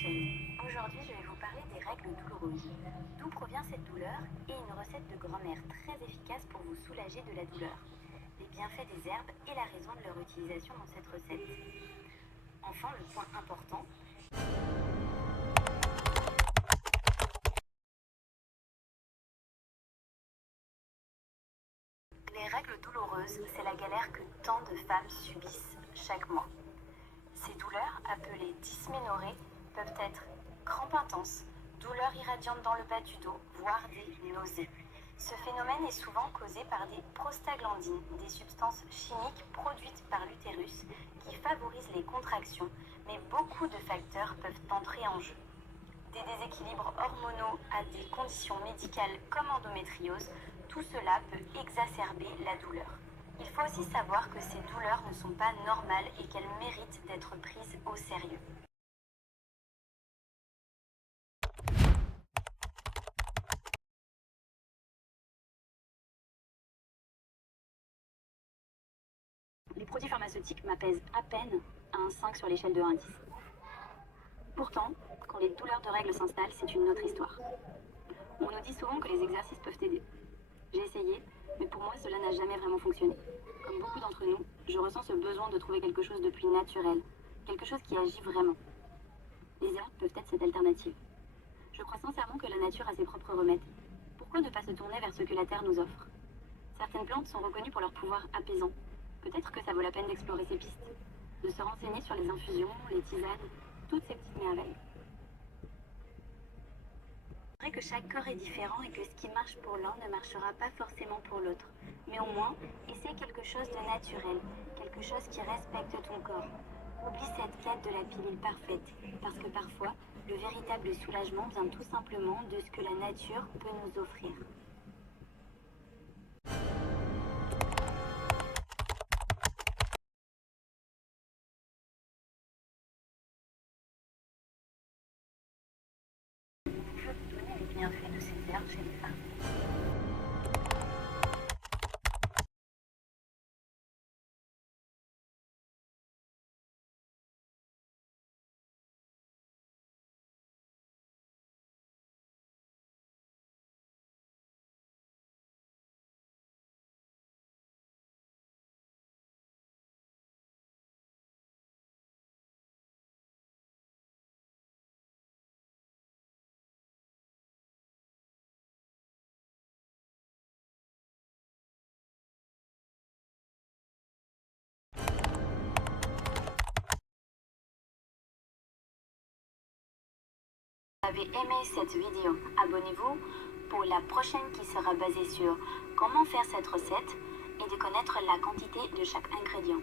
chaîne. Aujourd'hui, je vais vous parler des règles douloureuses. D'où provient cette douleur et une recette de grand-mère très efficace pour vous soulager de la douleur. Les bienfaits des herbes et la raison de leur utilisation dans cette recette. Enfin, le point important, les règles douloureuses, c'est la galère que tant de femmes subissent chaque mois. Ces douleurs, appelées dysménorrhées, peuvent être crampes intenses, douleurs irradiantes dans le bas du dos, voire des nausées. Ce phénomène est souvent causé par des prostaglandines, des substances chimiques produites par l'utérus qui favorisent les contractions, mais beaucoup de facteurs peuvent entrer en jeu. Des déséquilibres hormonaux à des conditions médicales comme endométriose, tout cela peut exacerber la douleur. Il faut aussi savoir que ces douleurs ne sont pas normales et qu'elles méritent d'être prises au sérieux. Les produits pharmaceutiques m'apaisent à peine à un 5 sur l'échelle de 1 à 10. Pourtant, quand les douleurs de règles s'installent, c'est une autre histoire. On nous dit souvent que les exercices peuvent aider. J'ai essayé, mais pour moi cela n'a jamais vraiment fonctionné. Comme beaucoup d'entre nous, je ressens ce besoin de trouver quelque chose de plus naturel, quelque chose qui agit vraiment. Les herbes peuvent être cette alternative. Je crois sincèrement que la nature a ses propres remèdes. Pourquoi ne pas se tourner vers ce que la terre nous offre? Certaines plantes sont reconnues pour leur pouvoir apaisant. Peut-être que ça vaut la peine d'explorer ces pistes, de se renseigner sur les infusions, les tisanes, toutes ces petites merveilles. C'est vrai que chaque corps est différent et que ce qui marche pour l'un ne marchera pas forcément pour l'autre. Mais au moins, essaie quelque chose de naturel, quelque chose qui respecte ton corps. Oublie cette quête de la pilule parfaite, parce que parfois, le véritable soulagement vient tout simplement de ce que la nature peut nous offrir. Je peux vous donner les bienfaits de ces herbes chez les femmes. Si vous avez aimé cette vidéo, abonnez-vous pour la prochaine qui sera basée sur comment faire cette recette et de connaître la quantité de chaque ingrédient.